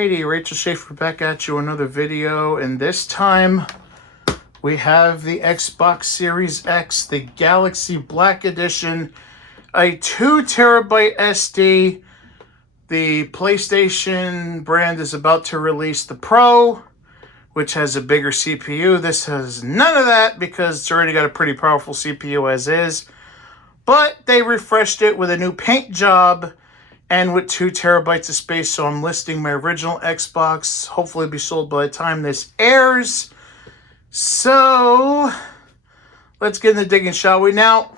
Alrighty, Rachel Schaefer back at you, another video, and this time we have the Xbox Series X, the Galaxy Black Edition, a 2 terabyte SD. The PlayStation brand is about to release the Pro, which has a bigger CPU. This has none of that because it's already got a pretty powerful CPU as is, but they refreshed it with a new paint job and with 2 terabytes of space. So I'm listing my original Xbox. Hopefully it'll be sold by the time this airs. So let's get into digging, shall we? Now,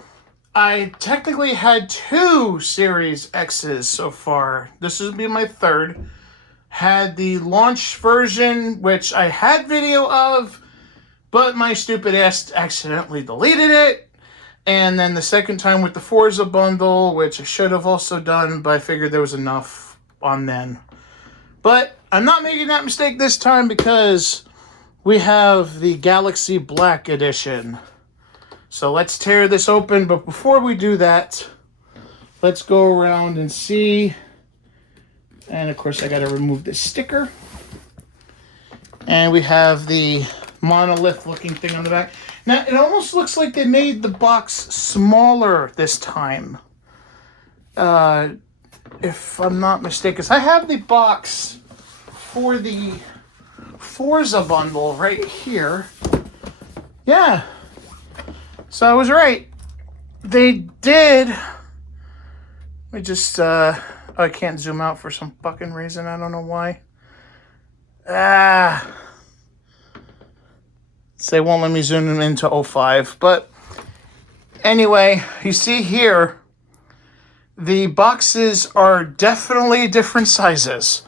I technically had 2 Series X's so far. This will be my third. Had the launch version, which I had video of, but my stupid ass accidentally deleted it. And then the second time with the Forza bundle, which I should have also done, but I figured there was enough on then. But I'm not making that mistake this time because we have the Galaxy Black Edition. So let's tear this open. But before we do that, let's go around and see. And of course, I got to remove this sticker. And we have the monolith looking thing on the back. Now, it almost looks like they made the box smaller this time. If I'm not mistaken. I have the box for the Forza bundle right here. Yeah. So I was right. They did. Let me just, I can't zoom out for some fucking reason. I don't know why. They won't let me zoom into 05. But anyway, you see here, the boxes are definitely different sizes.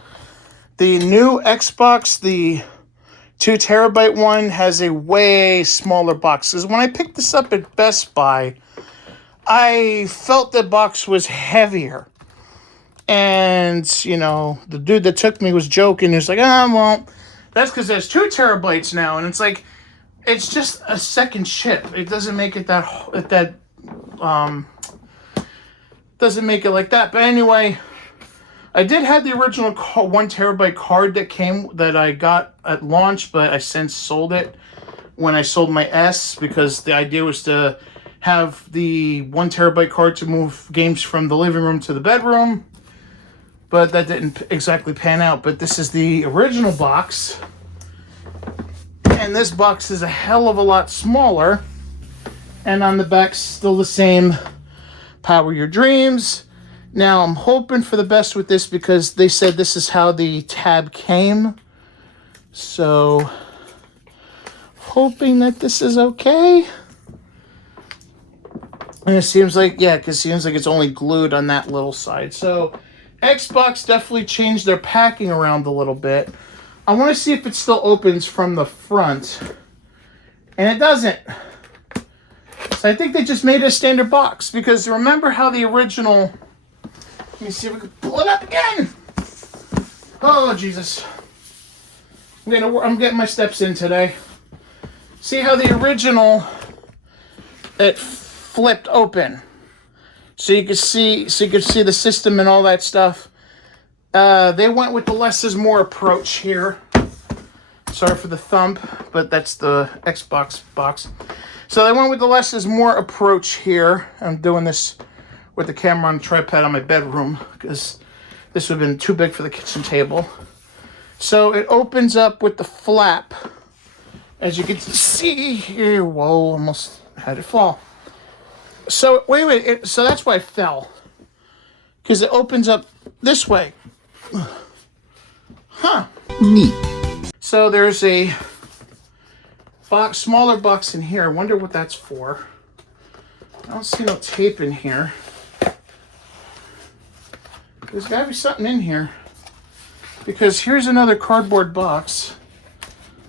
The new Xbox, the 2 terabyte one, has a way smaller box. Because when I picked this up at Best Buy, I felt the box was heavier. And, you know, the dude that took me was joking. He was like, well, that's because there's 2 terabytes now. And it's like, it's just a second chip. It doesn't make it doesn't make it like that. But anyway, I did have the original 1 terabyte card that I got at launch, but I since sold it when I sold my S because the idea was to have the 1 terabyte card to move games from the living room to the bedroom. But that didn't exactly pan out. But this is the original box. And this box is a hell of a lot smaller. And on the back, still the same Power Your Dreams. Now, I'm hoping for the best with this because they said this is how the tab came. So, hoping that this is okay. And it seems like, yeah, because it seems like it's only glued on that little side. So, Xbox definitely changed their packing around a little bit. I want to see if it still opens from the front. And it doesn't. So I think they just made it a standard box. Because remember how the original... Let me see if we can pull it up again. Oh, Jesus. I'm getting my steps in today. See how the original... It flipped open. So you could see the system and all that stuff. They went with the less is more approach here. Sorry for the thump, but that's the Xbox box. So they went with the less is more approach here. I'm doing this with the camera on the tripod on my bedroom because this would have been too big for the kitchen table. So it opens up with the flap. As you can see here, whoa, almost had it fall. So, wait, so that's why it fell. Because it opens up this way. Huh. Neat. So there's a smaller box in here. I wonder what that's for. I don't see no tape in here. There's got to be something in here. Because here's another cardboard box.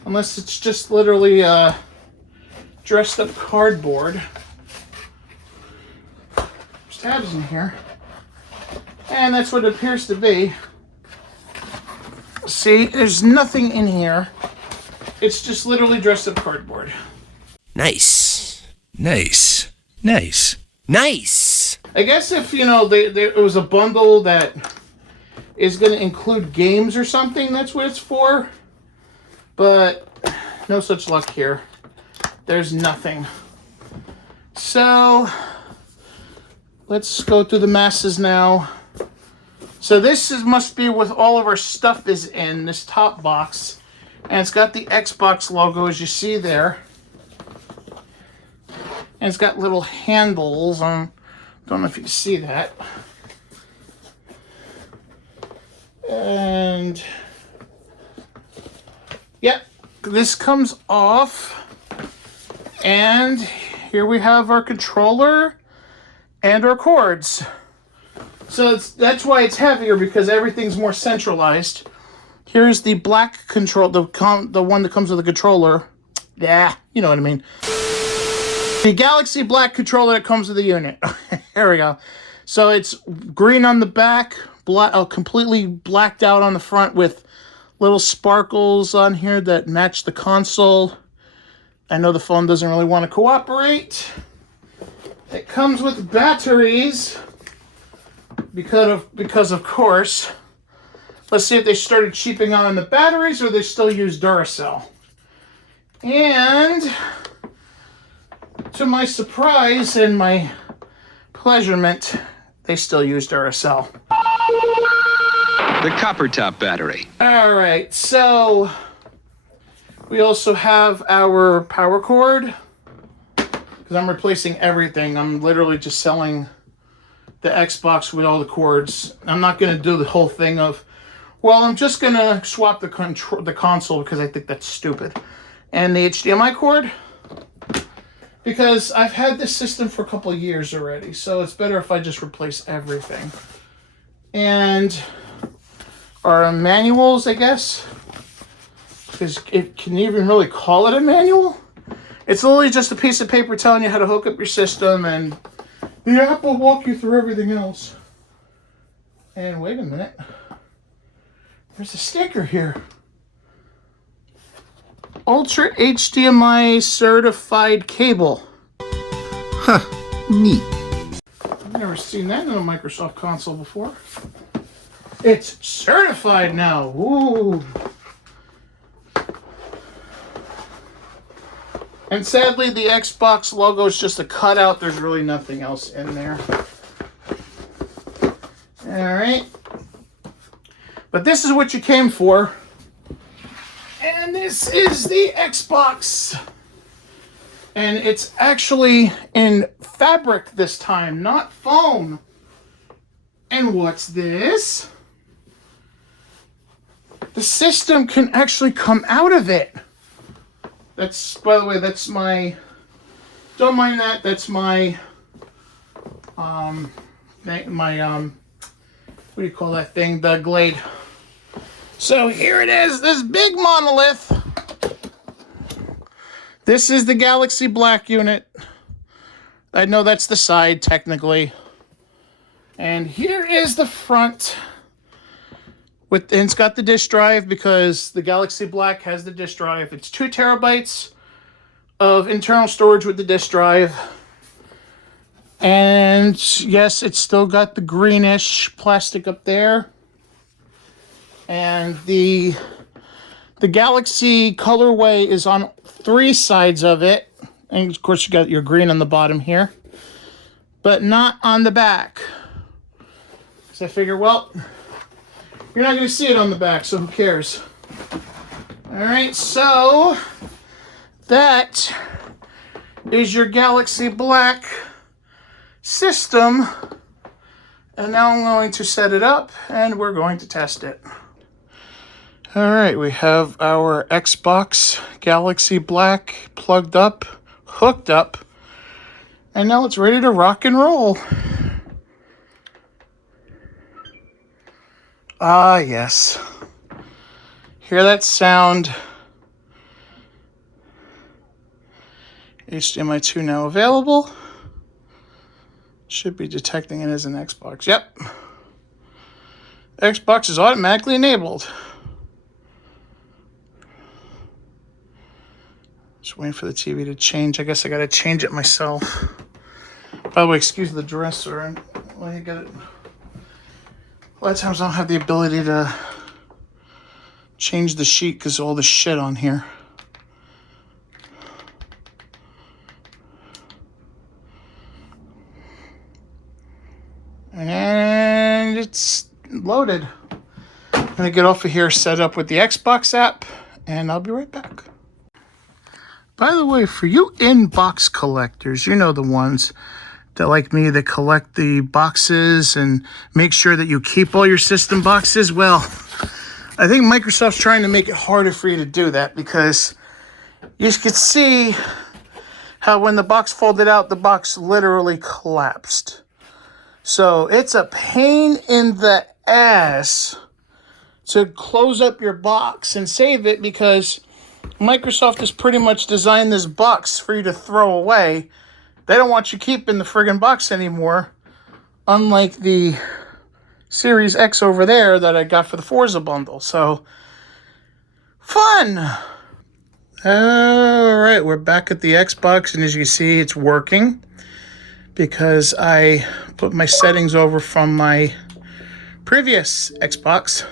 Unless it's just literally dressed up cardboard. There's tabs in here. And that's what it appears to be. See, there's nothing in here. It's just literally dressed up cardboard. Nice. Nice. Nice. Nice! I guess if, you know, it was a bundle that is going to include games or something. That's what it's for. But no such luck here. There's nothing. So let's go through the masses now. So this must be with all of our stuff is in this top box. And it's got the Xbox logo, as you see there. And it's got little handles on. Don't know if you can see that. And yep, this comes off. And here we have our controller and our cords. So that's why it's heavier, because everything's more centralized. Here's the black control, the one that comes with the controller. Yeah, you know what I mean. The Galaxy Black controller that comes with the unit. There we go. So it's green on the back, completely blacked out on the front with little sparkles on here that match the console. I know the phone doesn't really want to cooperate. It comes with batteries because of course. Let's see if they started cheaping out on the batteries or they still use Duracell. And to my surprise and my pleasurement, they still use Duracell. The copper top battery. All right, so we also have our power cord, because I'm replacing everything. I'm literally just selling the Xbox with all the cords. I'm not going to do the whole thing of, well, I'm just going to swap the console because I think that's stupid. And the HDMI cord, because I've had this system for a couple of years already, so it's better if I just replace everything. And our manuals, I guess, because can you even really call it a manual? It's literally just a piece of paper telling you how to hook up your system, and the app will walk you through everything else. And wait a minute. There's a sticker here. Ultra HDMI certified cable. Huh. Neat. I've never seen that in a Microsoft console before. It's certified now. Ooh. And sadly, the Xbox logo is just a cutout. There's really nothing else in there. Alright. But this is what you came for. And this is the Xbox. And it's actually in fabric this time, not foam. And what's this? The system can actually come out of it. That's, by the way, that's my, don't mind that, that's my, what do you call that thing? The Glade. So here it is, this big monolith. This is the Galaxy Black unit. I know that's the side, technically. And here is the front. And it's got the disk drive because the Galaxy Black has the disk drive. It's 2 terabytes of internal storage with the disk drive. And yes, it's still got the greenish plastic up there. And the Galaxy colorway is on 3 sides of it. And of course you got your green on the bottom here. But not on the back. So I figure, well, you're not going to see it on the back, so who cares? Alright, so that is your Galaxy Black system. And now I'm going to set it up and we're going to test it. Alright, we have our Xbox Galaxy Black plugged up, hooked up, and now it's ready to rock and roll. Ah, yes. Hear that sound? HDMI 2 now available. Should be detecting it as an Xbox. Yep. Xbox is automatically enabled. Just waiting for the TV to change. I guess I gotta change it myself. By the way, excuse the dresser. Let lot of times I don't have the ability to change the sheet because of all the shit on here. And it's loaded. I'm gonna get off of here, set up with the Xbox app, and I'll be right back. By the way, for you in-box collectors, you know the ones that, like me, that collect the boxes and make sure that you keep all your system boxes. Well, I think Microsoft's trying to make it harder for you to do that, because you could see how when the box folded out, the box literally collapsed. So it's a pain in the ass to close up your box and save it, because Microsoft has pretty much designed this box for you to throw away. They don't want you keeping the friggin' box anymore, unlike the Series X over there that I got for the Forza bundle. So, fun! Alright, we're back at the Xbox, and as you can see, it's working because I put my settings over from my previous Xbox.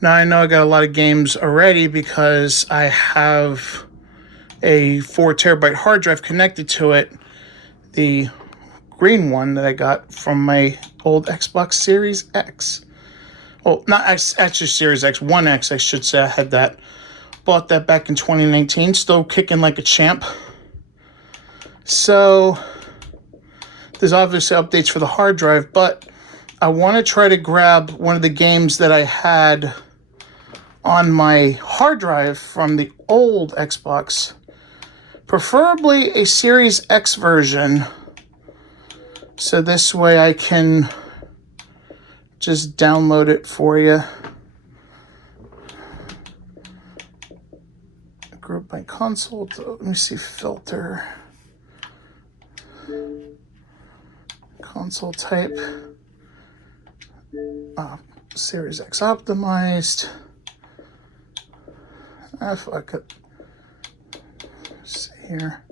Now I know I got a lot of games already because I have a 4 terabyte hard drive connected to it, the green one that I got from my old Xbox Series X. Oh, not actually Series X, 1X I should say. I had that. Bought that back in 2019, still kicking like a champ. So there's obviously updates for the hard drive, but I want to try to grab one of the games that I had on my hard drive from the old Xbox, preferably a Series X version, so this way I can just download it for you. Group by console. Let me see, filter, console type, Series X optimized. Fuck it. Let's see here.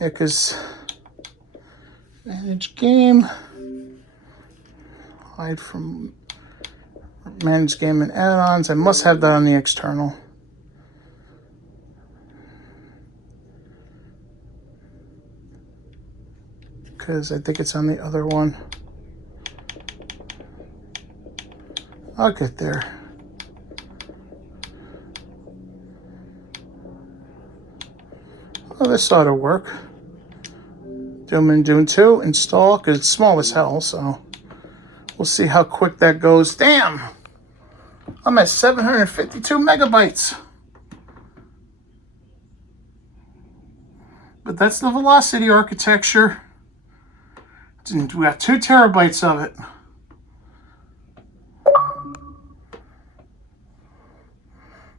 Yeah, because manage game, hide from manage game and add-ons. I must have that on the external. Because I think it's on the other one. I'll get there. Oh, this ought to work. Doom and Doom 2 install, because it's small as hell, so we'll see how quick that goes. Damn! I'm at 752 megabytes. But that's the velocity architecture. We got 2 terabytes of it.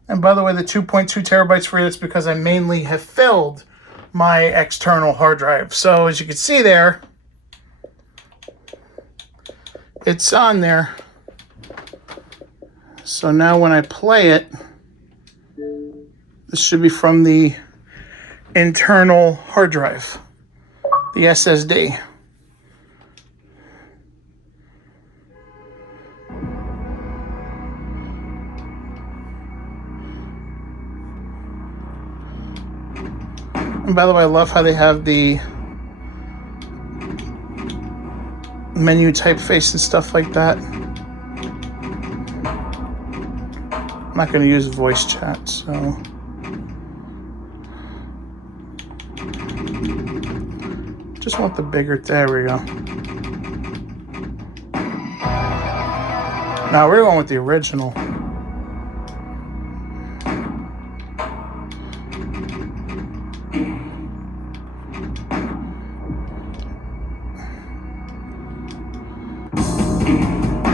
And by the way, the 2.2 terabytes for you, it's because I mainly have filled my external hard drive. So as you can see there, it's on there. So now when I play it, this should be from the internal hard drive, the SSD. And by the way, I love how they have the menu typeface and stuff like that. I'm not going to use voice chat, so just want the bigger. There we go. Now we're going with the original.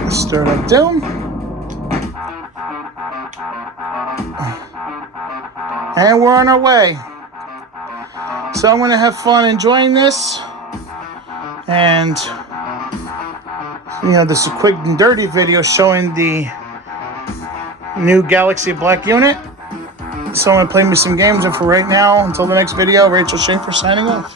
Start up Doom. And we're on our way. So I'm going to have fun enjoying this. And, you know, this is a quick and dirty video showing the new Galaxy Black unit. So I'm going to play me some games. And for right now, until the next video, Rachel Schaefer signing off.